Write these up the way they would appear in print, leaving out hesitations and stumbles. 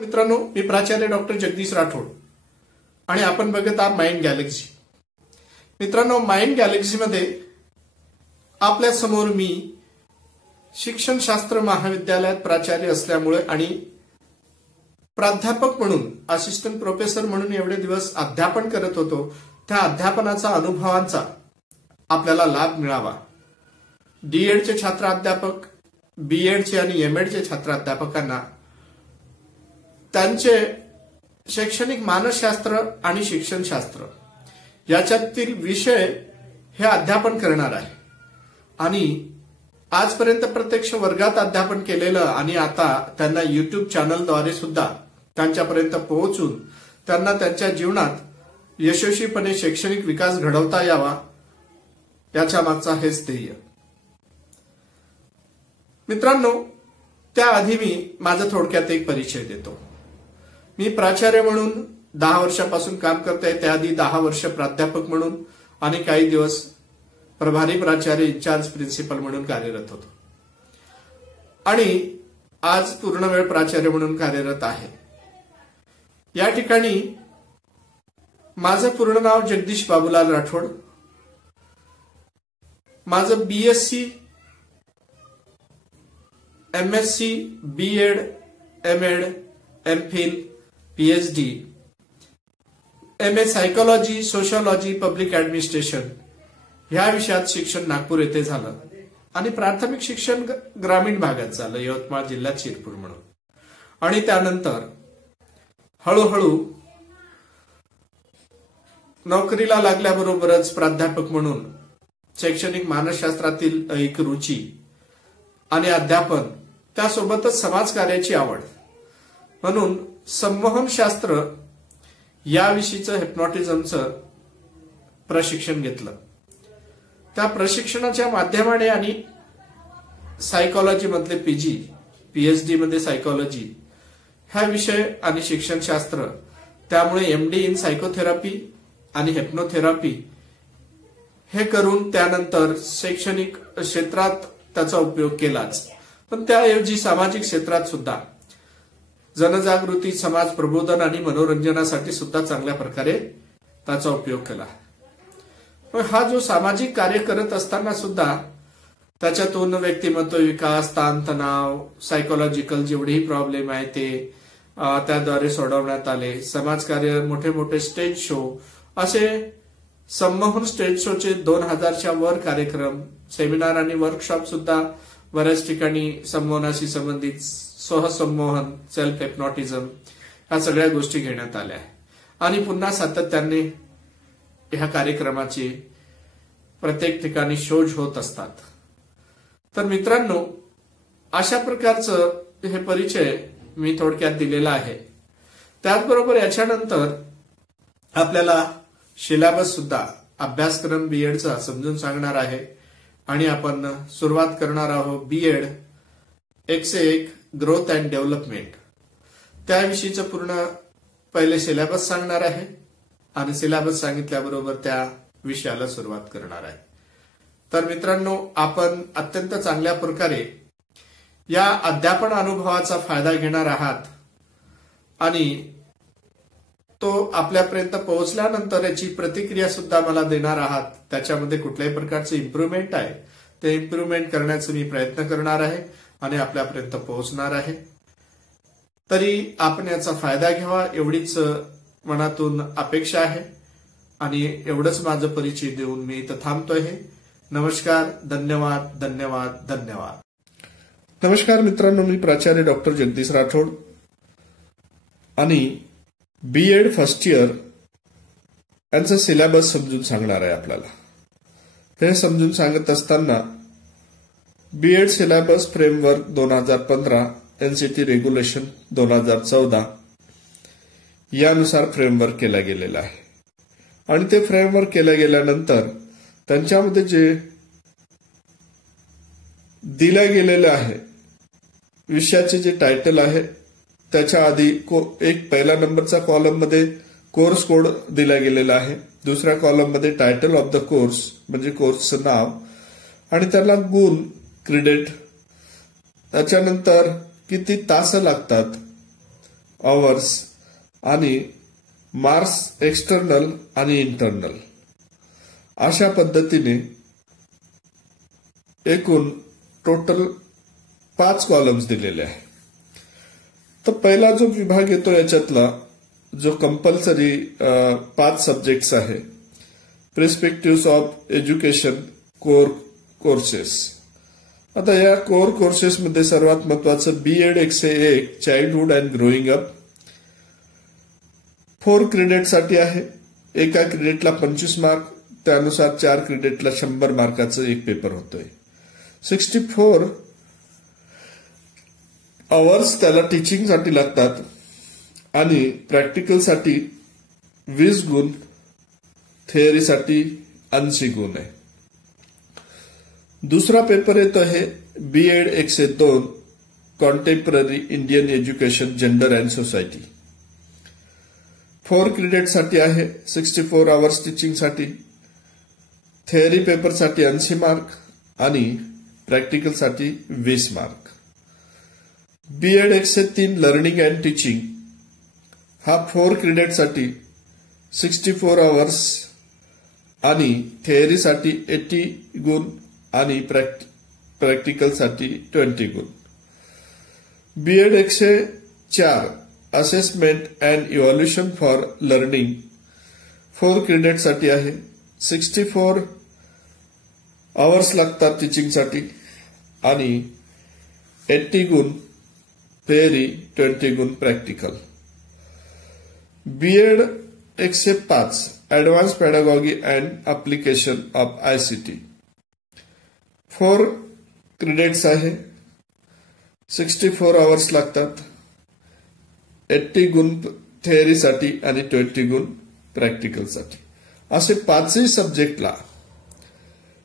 मित्रांनो, मी प्राचार्य डॉक्टर जगदीश राठोड आणि आपण बघत आहात माइंड गॅलेक्सी. मित्रांनो, माइंड गॅलेक्सी मध्ये आपल्या समोर मी शिक्षणशास्त्र महाविद्यालयात प्राचार्य असल्यामुळे आणि प्राध्यापक म्हणून असिस्टंट प्रोफेसर म्हणून एवढे दिवस अध्यापन करत होतो, त्या अध्यापनाचा अनुभवांचा आपल्याला लाभ मिळावा. डीएडचे छात्र अध्यापक, बीएडचे आणि एमएडचे छात्र अध्यापकांना त्यांचे शैक्षणिक मानसशास्त्र आणि शिक्षणशास्त्र याच्यातील विषय हे अध्यापन करणार आहे. आणि आजपर्यंत प्रत्यक्ष वर्गात अध्यापन केलेलं आणि आता त्यांना युट्यूब चॅनलद्वारे सुद्धा त्यांच्यापर्यंत पोहोचून त्यांना त्यांच्या जीवनात यशस्वीपणे शैक्षणिक विकास घडवता यावा, याच्या मागचा हेच ध्येय. मित्रांनो, त्याआधी मी माझा थोडक्यात एक परिचय देतो. मी प्राचार्य म्हणून 10 वर्षापासून काम करते. त्याआधी 10 वर्ष प्राध्यापक म्हणून आणि काही दिवस प्रभारी प्राचार्य इन्चार्ज प्रिन्सिपल म्हणून कार्यरत होतो आणि आज पूर्णवेळ प्राचार्य म्हणून कार्यरत आहे. या ठिकाणी माझं पूर्ण नाव जगदीश बाबूलाल राठोड. माझं BSc, MSc, BEd, MEd, MPhil, PhD, MA psychology, sociology, public administration ह्या विषयात शिक्षण नागपूर येथे झालं आणि प्राथमिक शिक्षण ग्रामीण भागात झालं, यवतमाळ जिल्ह्यात शिरपूर म्हणून. आणि त्यानंतर हळूहळू नोकरीला लागल्याबरोबरच प्राध्यापक म्हणून शैक्षणिक मानसशास्त्रातील एक रुची आणि अध्यापन, त्यासोबतच समाजकार्याची आवड म्हणून संमोहनशास्त्र याविषयीचं हिप्नॉटिझमचं प्रशिक्षण घेतलं. त्या प्रशिक्षणाच्या माध्यमाने आणि सायकोलॉजी मधले पीजी, पीएचडी मध्ये सायकोलॉजी हा विषय आणि शिक्षणशास्त्र, त्यामुळे एमडी इन सायकोथेरपी आणि हिप्नोथेरपी हे करून त्यानंतर शैक्षणिक क्षेत्रात त्याचा उपयोग केलाच, पण त्याऐवजी सामाजिक क्षेत्रात सुद्धा जनजागृती, समाज प्रबोधन आणि मनोरंजनासाठी सुद्धा चांगल्या प्रकारे त्याचा उपयोग केला. हा जो सामाजिक कार्य करत असताना सुद्धा त्याच्यातून व्यक्तिमत्व विकास, ताणतणाव, सायकोलॉजिकल जेवढेही प्रॉब्लेम आहे ते त्याद्वारे सोडवण्यात आले. समाजकार्य, मोठे मोठे स्टेज शो, असे संमोहन स्टेज शोचे 2000च्या वर कार्यक्रम, सेमिनार आणि वर्कशॉप सुद्धा बऱ्याच ठिकाणी संमोहनाशी संबंधित, स्वसंमोहन, सेल्फ हिप्नॉटिझम ह्या सगळ्या गोष्टी घेण्यात आल्या आणि पुन्हा सातत्याने ह्या कार्यक्रमाचे प्रत्येक ठिकाणी शोज होत असतात. तर मित्रांनो, अशा प्रकारचं हे परिचय मी थोडक्यात दिलेला आहे. त्याचबरोबर याच्यानंतर आपल्याला सिलेबस सुद्धा, अभ्यासक्रम बीएडचा समजून सांगणार आहे आणि आपण सुरुवात करणार आहोत बीएड 101 ग्रोथ अँड डेव्हलपमेंट. त्याविषयीचं पूर्ण पहिले सिलेबस सांगणार आहे आणि सिलेबस सांगितल्याबरोबर त्या विषयाला सुरुवात करणार आहे. तर मित्रांनो, आपण अत्यंत चांगल्या प्रकारे या अध्यापन अनुभवाचा फायदा घेणार आहात आणि तो आपल्यापर्यंत पोहोचल्यानंतर याची प्रतिक्रिया सुद्धा मला देणार आहात. त्याच्यामध्ये कुठल्याही प्रकारचे इम्प्रूव्हमेंट आहे ते इम्प्रूव्हमेंट करण्याचा मी प्रयत्न करणार आहे आणि आपल्यापर्यंत पोहोचणार आहे. तरी आपण याचा फायदा घ्यावा एवढीच मनातून अपेक्षा आहे आणि एवढंच माझं परिचय देऊन मी इथं थांबतोय. नमस्कार, धन्यवाद, धन्यवाद, धन्यवाद. नमस्कार मित्रांनो, मी प्राचार्य डॉक्टर जगदीश राठोड आणि बीएड फर्स्ट इयर यांचा सिलेबस समजून सांगणार आहे आपल्याला. हे समजून सांगत असताना BEd syllabus framework 2015, NCT regulation 2014 यानुसार फ्रेमवर्क केला गेलेला आहे. आणि ते फ्रेमवर्क केल्या गेल्यानंतर त्यांच्यामध्ये जे दिलं गेलेलं आहे, विषयाचे जे टायटल आहे, त्याच्या आधी एक पहिल्या नंबरचा कॉलम मध्ये कोर्स कोड दिला गेलेला आहे, दुसऱ्या कॉलम मध्ये टायटल ऑफ द कोर्स म्हणजे कोर्सचं नाव आणि त्याला गुण, क्रेडिट, त्याच्यानंतर किती तास लागतात, आवर्स आणि मार्क्स एक्सटर्नल आणि इंटरनल अशा पद्धतीने एकूण टोटल 5 कॉलम्स दिलेले आहे. तर पहिला जो विभाग येतो याच्यातला जो कंपल्सरी 5 सब्जेक्ट्स आहे, पर्स्पेक्टिव्स ऑफ एज्युकेशन कोर कोर्सेस. आता या कोर कोर्सेस मध्ये सर्वात महत्वाचं BEd 101 childhood and growing up 4 क्रेडिटसाठी आहे. एका क्रेडिटला 25 मार्क, त्यानुसार 4 क्रेडिटला 100 मार्काचा एक पेपर होतोय. 64 आवर्स त्याला टीचिंगसाठी लागतात आणि प्रॅक्टिकलसाठी 20 गुण, थिअरीसाठी 80 गुण आहे. दुसरा पेपर येतो आहे BEd 102 contemporary Indian education gender and society. 4 क्रेडिटसाठी आहे. 64 आवर्स टीचिंगसाठी, थिअरी पेपरसाठी 80 मार्क आणि प्रॅक्टिकलसाठी 20 mark. BEd 103 learning and teaching हा 4 क्रेडिटसाठी 64 आवर्स आणि थिअरीसाठी 80 गुण आणि प्रॅक्टिकलसाठी 20 गुण. BEd 104 assessment and evaluation for learning 4 क्रेडिटसाठी आहे. 64 आवर्स लागतात टीचिंगसाठी आणि 80 गुण थिअरी, 20 गुण practical. BEd 105 advance pedagogy and application of ICT 4 credits आहे. 64 आवर्स लागतात. 80 गुण थिअरीसाठी आणि 20 गुण प्रॅक्टिकलसाठी. असे 5ही सब्जेक्टला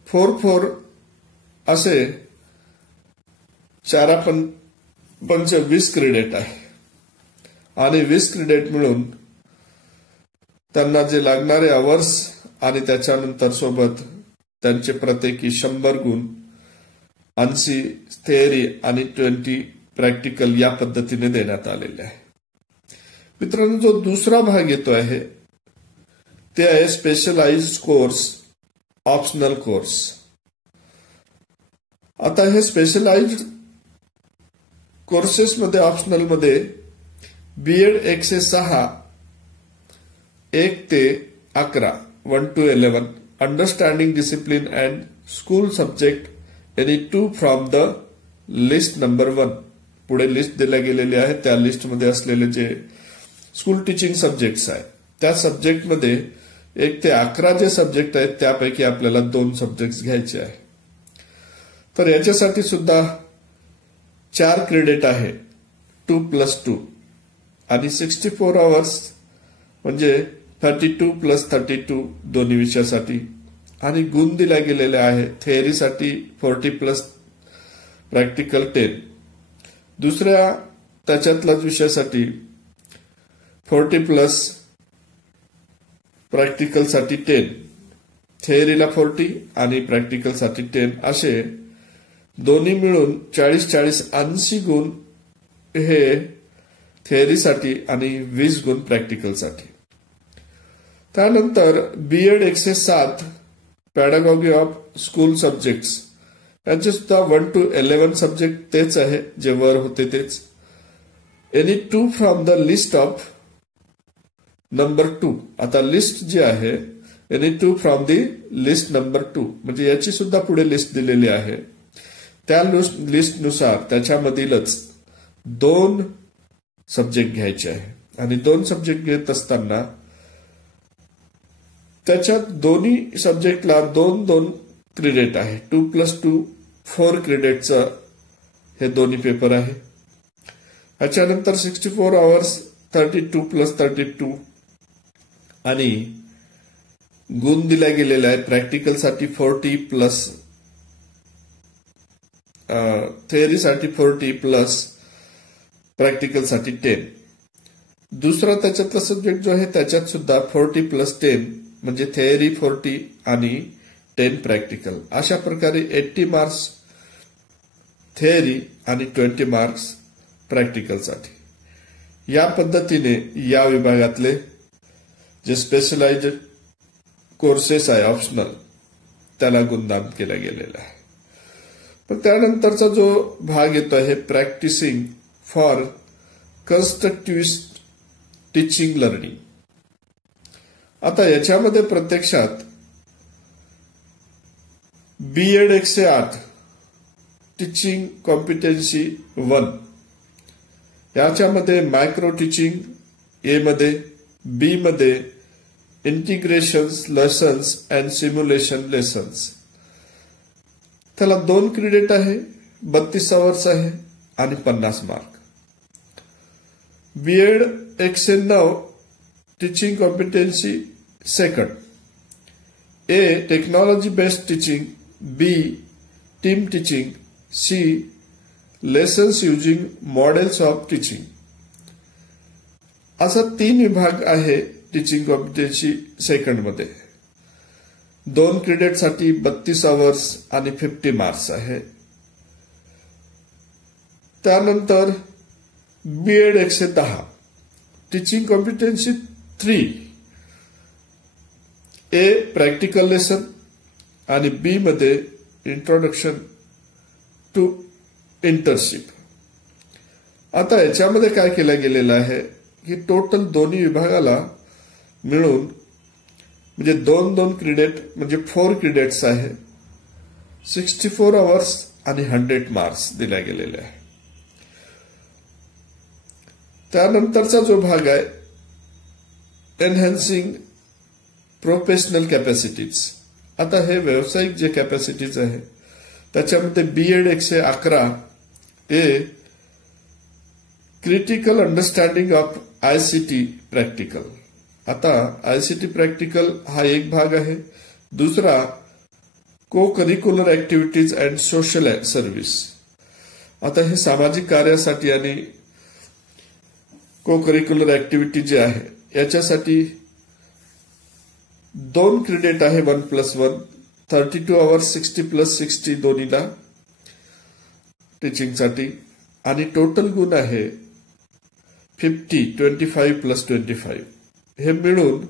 4 असे 4 पंच 20 क्रेडिट आहे आणि 20 क्रेडिट मिळून त्यांना जे लागणारे आवर्स आणि त्याच्यानंतर सोबत त्यांचे प्रत्येकी 100 गुण, 80 थिअरी आणि 20 प्रॅक्टिकल या पद्धतीने देण्यात आलेले आहे. मित्रांनो, जो दुसरा भाग येतो आहे ते आहे स्पेशलाइज्ड कोर्स, ऑप्शनल कोर्स. आता हे स्पेशलाइज्ड कोर्सेसमध्ये ऑप्शनलमध्ये BEd 106 1 ते 11 1 to 11 understanding discipline and school subject any 2 from the list number 1. पुढे लिस्ट दिल्या गेलेली आहे. त्या लिस्टमध्ये असलेले जे स्कूल टीचिंग सब्जेक्ट्स आहेत त्या सब्जेक्टमध्ये 1 ते 11 जे सब्जेक्ट आहेत त्यापैकी आपल्याला 2 सब्जेक्ट्स घ्यायचे आहे. तर याच्यासाठी सुद्धा 4 क्रेडिट आहे 2+2 आणि 64 आवर्स म्हणजे 32+32 दोन्ही विषयासाठी आणि गुण दिल्या गेलेले आहे. थिअरीसाठी 40+ प्रॅक्टिकल 10. दुसऱ्या त्याच्यातल्याच विषयासाठी 40+ प्रॅक्टिकलसाठी 10, थिअरीला 40 आणि प्रॅक्टिकलसाठी 10 असे दोन्ही मिळून 40 80 गुण हे थिअरीसाठी आणि 20 गुण प्रॅक्टिकलसाठी. त्यानंतर BEd 107 पॅडागॉगी ऑफ स्कूल सब्जेक्ट्स यांचे सुद्धा 1 to 11 सब्जेक्ट तेच आहे जे वर होते तेच. Any 2 from the list of number 2. आता लिस्ट जी आहे any 2 from the list number 2 म्हणजे याची सुद्धा पुढे लिस्ट दिलेली आहे. त्या लिस्टनुसार त्याच्यामधीलच 2 सब्जेक्ट घ्यायचे आहे आणि 2 सब्जेक्ट घेत असताना त्याच्यात दोन्ही सब्जेक्टला 2 क्रेडिट आहे. 2+2 4 क्रेडिटचं हे दोन्ही पेपर आहे. याच्यानंतर 64 आवर्स 32+32 आणि गुण दिल्या गेलेले आहेत. प्रॅक्टिकलसाठी 40+ थिअरीसाठी 40+ प्रॅक्टिकलसाठी 10. दुसरा त्याच्यातला सब्जेक्ट जो आहे त्याच्यात सुद्धा 40+10 म्हणजे थिअरी 40 आणि 10 प्रॅक्टिकल. अशा प्रकारे 80 मार्क्स थिअरी आणि 20 मार्क्स प्रॅक्टिकलसाठी. या पद्धतीने या विभागातले जे स्पेशलाइज्ड कोर्सेस आहे ऑप्शनल त्याला गुणदान केला गेलेला आहे. पण त्यानंतरचा जो भाग येतो आहे प्रॅक्टिसिंग फॉर कन्स्ट्रक्टिव्हिस्ट टीचिंग लर्निंग. आता याच्यामध्ये प्रत्यक्षात बीएड 108 टीचिंग कॉम्पिटन्सी 1 याच्यामध्ये मायक्रो टीचिंग ए मध्ये, बी मध्ये integrations lessons and simulation lessons. त्याला 2 क्रेडिट आहे, 32 आवर्स आहे आणि 50 mark. BEd 109 teaching competency 2 A technology based teaching, B team teaching, C lessons using models of teaching. असा 3 विभाग आहे टीचिंग कॉम्पिटन्सी 2 मध्ये. 2 क्रेडिट साठी 32 आवर्स आणि 50 मार्क्स आहे. त्यानंतर बीएड 110 टीचिंग कॉम्पिटन्सी 3 ए प्रॅक्टिकल लेसन आणि बी मध्ये इंट्रोडक्शन टू इंटर्नशिप. आता याच्यामध्ये काय केलं गेलेलं आहे की टोटल दोन्ही विभागाला मिळून म्हणजे 2-2 क्रेडिट म्हणजे 4 क्रेडिट्स आहे. 64 आवर्स आणि 100 मार्क्स दिल्या गेलेले आहे. त्यानंतरचा जो भाग आहे एनहॅन्सिंग प्रोफेशनल कॅपॅसिटीज. आता हे व्यावसायिक जे कॅपॅसिटीज आहे त्याच्यामध्ये BEd 111 A critical understanding of ICT practical. आता आयसीटी प्रॅक्टिकल हा एक भाग आहे. दुसरा co curricular activities and social service. आता हे सामाजिक कार्यासाठी आणि को करिक्युलर ऍक्टिव्हिटी जे आहे याच्यासाठी 2 क्रेडिट आहे 1+1 32 आवर्स 60+60 दोन्हीला टीचिंगसाठी आणि टोटल गुण आहे 50 25+25 हे मिळून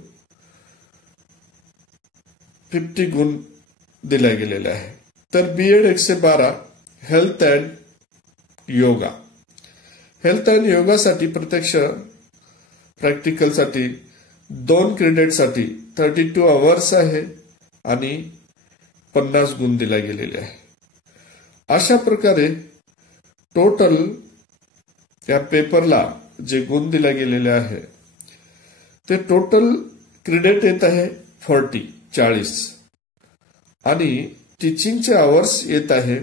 50 गुण दिले गेलेले आहे. तर BEd 112 health and yoga. Health and योगासाठी प्रत्यक्ष प्रॅक्टिकलसाठी 2 क्रेडिटसाठी 32 आवर्स आहे आणि 50 गुण दिले गेलेले आहे. अशा प्रकारे टोटल या पेपरला जे गुण दिले गेलेले आहे ते टोटल क्रेडिट येत आहे 40 आणि टीचिंगचे आवर्स येत आहे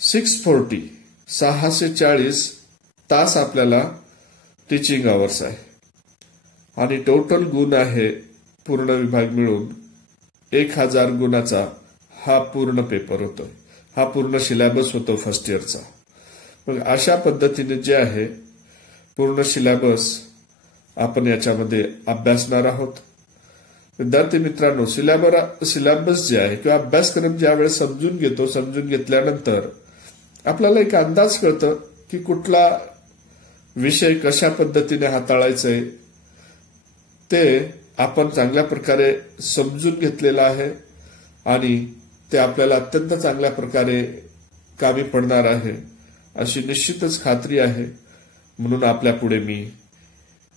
640 तास आपल्याला टीचिंग आवर्स आहे आणि टोटल गुण आहे पूर्ण विभाग मिळून 1000 गुणाचा हा पूर्ण पेपर होतो. हा पूर्ण सिलेबस होतो फर्स्ट इयरचा. मग अशा पद्धतीने जे आहे पूर्ण सिलेबस आपण याच्यामध्ये अभ्यासणार आहोत. विद्यार्थी मित्रांनो, सिलेबस जे आहे किंवा अभ्यासक्रम ज्या वेळेस समजून घेतो, समजून घेतल्यानंतर आपल्याला एक अंदाज कळतो की कुठला विषय कशा पद्धतीने हाताळायचा आहे ते आपण चांगल्या प्रकारे समजून घेतलेला आहे आणि ते आपल्याला अत्यंत चांगल्या प्रकारे कामी पडणार आहे अशी निश्चितच खात्री आहे. म्हणून आपल्या पुढे मी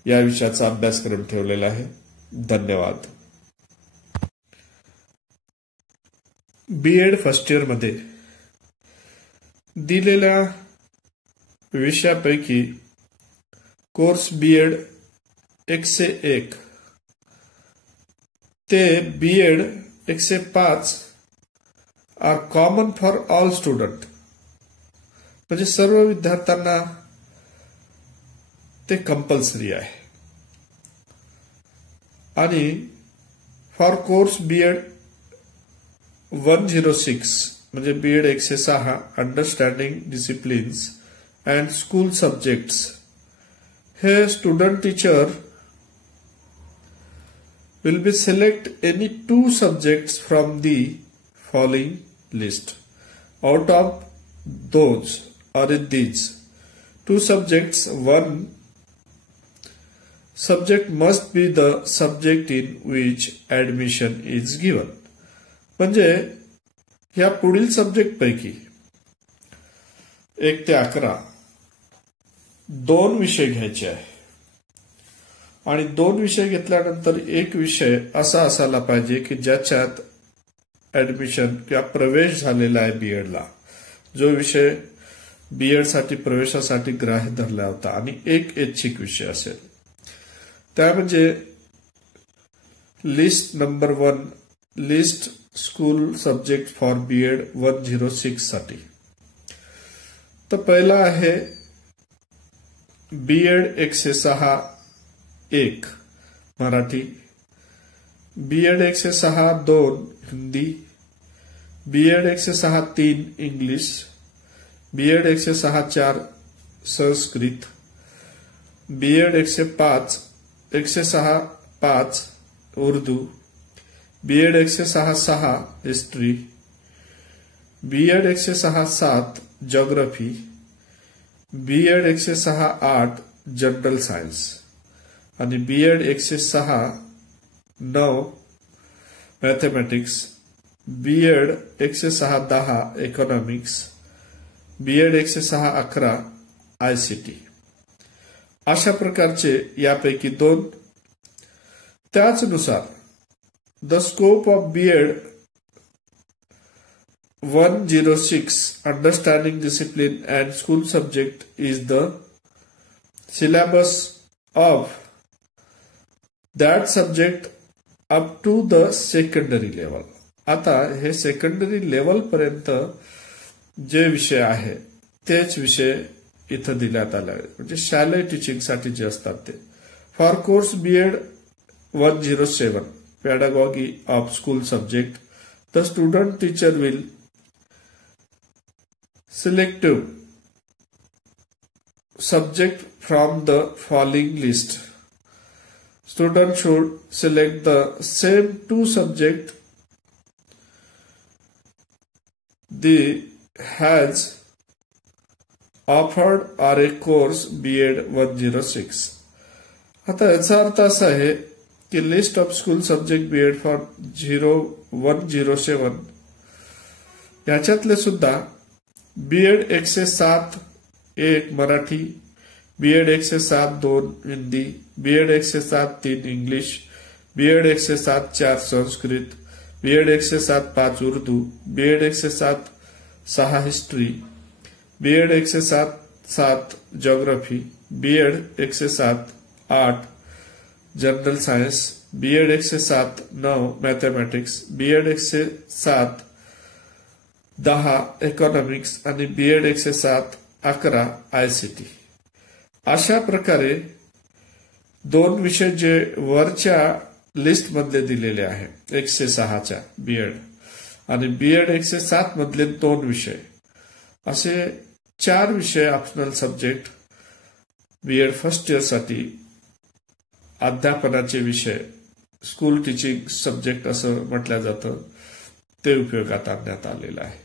या विषयाचा अभ्यासक्रम ठेवलेला आहे. धन्यवाद. बीएड फर्स्ट इयर मध्ये दिलेल्या विषयापैकी कोर्स बीएड 101 ते BEd 105 are common for all student. म्हणजे सर्व विद्यार्थ्यांना ते कंपल्सरी आहे. आणि फॉर कोर्स बीएड 106 म्हणजे BEd 106 understanding disciplines and school subjects हे student teacher will be select any 2 subjects from the following list. Out of those or these 2 subjects, 1 subject must be the subject in which admission is given. म्हणजे ह्या पुढील subject पैकी 1 ते 11 2 विषय घ्यायचे आहे आणि 2 विषय घेतल्यानंतर एक विषय असा असायला पाहिजे की ज्याच्यात ऍडमिशन किंवा प्रवेश झालेला आहे बीएडला, जो विषय बीएड साठी प्रवेशासाठी ग्राह्य धरला होता, आणि एक ऐच्छिक विषय असेल. त्या म्हणजे list number 1, list school subject for BEd 106 साठी. तर पहिला आहे BEd 106 1 Marathi, BEd 106 2 Hindi, BEd 106 3 English, BEd 106 4 Sanskrit, BEd 106 5 Urdu, BEd 106 6 history, BEd 106 7 geography, BEd 106 8 general science आणि BEd 106 9 mathematics, BEd 106 10 economics, BEd 106 11 ICT. अशा प्रकारचे यापैकी 2. त्याचनुसार the scope of BEd 106 understanding discipline and school subject is the syllabus of that subject up to the secondary level. आता हे secondary level पर्यंत जे विषय आहे तेच विषय इथं दिल्यात आले, म्हणजे शालेय टीचिंग साठी जे असतात ते. For course BEd 107 pedagogy of school subject, the student teacher will select subject from the following list. Student should select the same 2 subject the has offered or a course BEd 106. आता याचा अर्थ असा आहे की list of school subject BEd for 107 याच्यातले सुद्धा BEd 107 1 Marathi, BEd 107 2 Hindi, BEd 107 3 English, BEd 107 4 Sanskrit, BEd 107 5 Urdu, BEd 107 6 history, BEd 107 7 geography, BEd 107 8 general science, BEd 107 9 mathematics, BEd 107 10 economics आणि BEd 107 11 ICT. अशा प्रकारे 2 विषय जे वरच्या लिस्ट मधले दिलेले आहे 106च्या बीएड आणि बीएड 107 मधले 2 विषय, असे 4 विषय optional subject BEd first year साठी अध्यापनाचे विषय, स्कूल टीचिंग सब्जेक्ट असं म्हटलं जातं, ते उपयोगात आणण्यात आलेलं आहे.